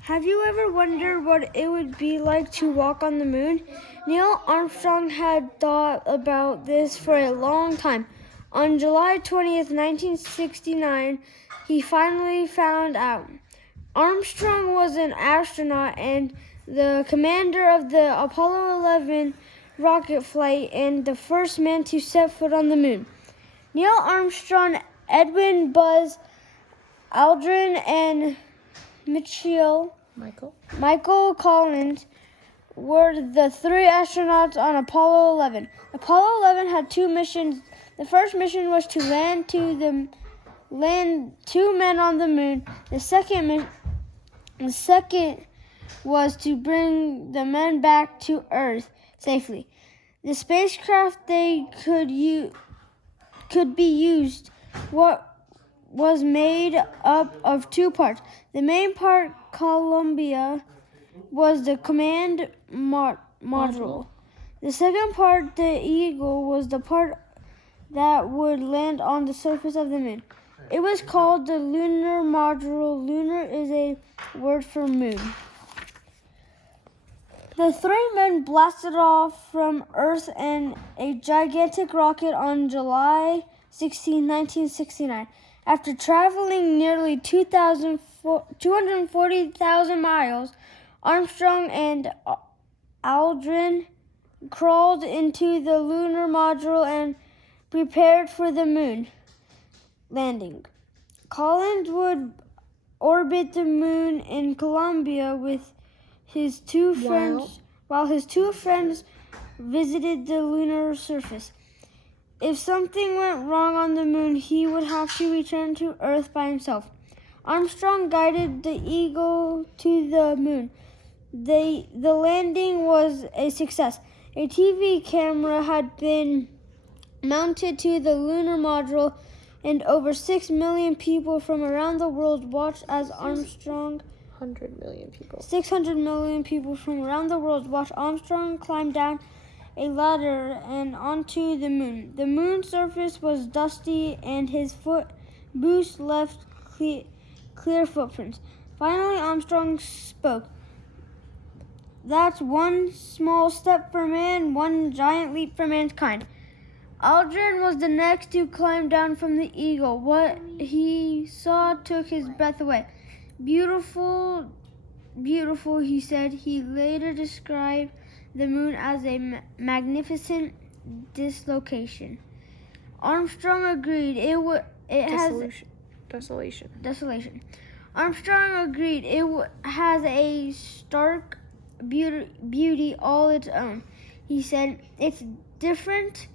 Have you ever wondered what it would be like to walk on the moon? Neil Armstrong had thought about this for a long time. On July 20th, 1969, he finally found out. Armstrong was an astronaut and the commander of the Apollo 11 rocket flight and the first man to set foot on the moon. Neil Armstrong, Edwin Buzz Aldrin, and Michael Collins were the three astronauts on Apollo 11. Apollo 11 had two missions. The first mission was to land two men on the moon. The second was to bring the men back to Earth safely. The spacecraft could be used. What was made up of two parts. The main part, Columbia, was the command module. The second part, the Eagle, was the part that would land on the surface of the moon. It was called the lunar module. Lunar is a word for moon. The three men blasted off from Earth in a gigantic rocket on July 16, 1969. After traveling nearly 240,000 miles, Armstrong and Aldrin crawled into the lunar module and prepared for the moon landing. Collins would orbit the moon in Columbia with his two friends, while his two friends visited the lunar surface. If something went wrong on the moon, he would have to return to Earth by himself. Armstrong guided the Eagle to the moon. The landing was a success. A TV camera had been mounted to the lunar module, and over 6 million people from around the world watched as Armstrong 600 million people from around the world watched Armstrong climb down a ladder and onto the moon. The moon's surface was dusty and his boots left clear footprints. Finally, Armstrong spoke. That's one small step for man, one giant leap for mankind. Aldrin was the next to climb down from the Eagle. What he saw took his breath away. Beautiful, beautiful, he said. He later described the moon as a magnificent dislocation. Armstrong agreed. Desolation. Armstrong agreed. It has a stark beauty all its own. He said, "It's different,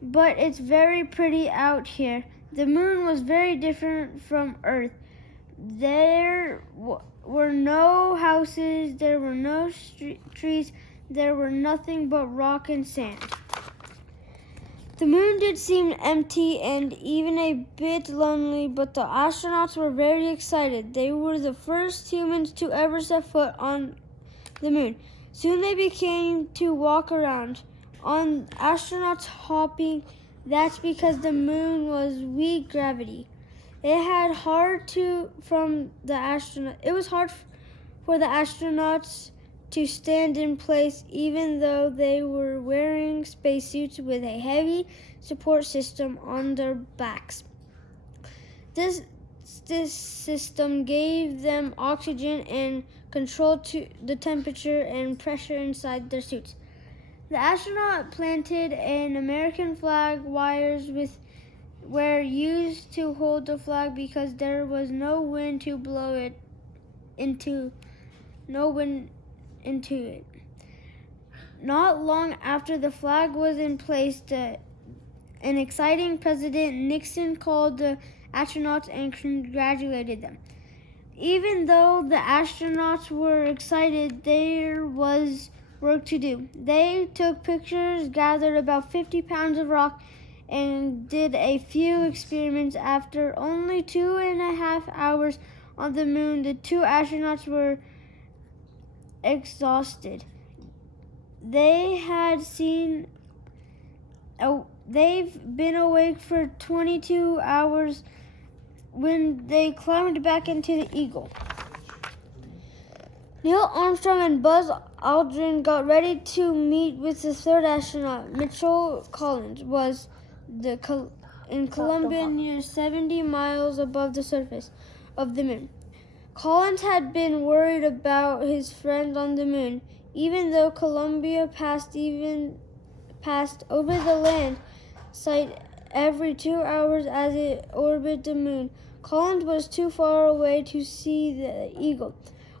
but it's very pretty out here." The moon was very different from Earth. There were no houses, there were no trees, there were nothing but rock and sand. The moon did seem empty and even a bit lonely, but the astronauts were very excited. They were the first humans to ever set foot on the moon. Soon they began to walk around. On astronauts hopping, that's because the moon was weak gravity. It was hard for the astronauts to stand in place even though they were wearing spacesuits with a heavy support system on their backs. This system gave them oxygen and controlled the temperature and pressure inside their suits. The astronaut planted an American flag. Wires were used to hold the flag because there was no wind to blow it into it. Not long after the flag was in place, an exciting President Nixon called the astronauts and congratulated them. Even though the astronauts were excited, there was work to do. They took pictures, gathered about 50 pounds of rock, and did a few experiments. After only 2.5 hours on the moon, the two astronauts were exhausted. They've been awake for 22 hours when they climbed back into the Eagle. Neil Armstrong and Buzz Aldrin got ready to meet with the third astronaut. Mitchell Collins was in Columbia, near 70 miles above the surface of the moon. Collins had been worried about his friends on the moon, even though Columbia passed over the land site every 2 hours as it orbited the moon. Collins was too far away to see the Eagle.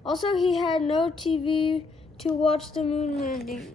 Also, he had no TV to watch the moon landing.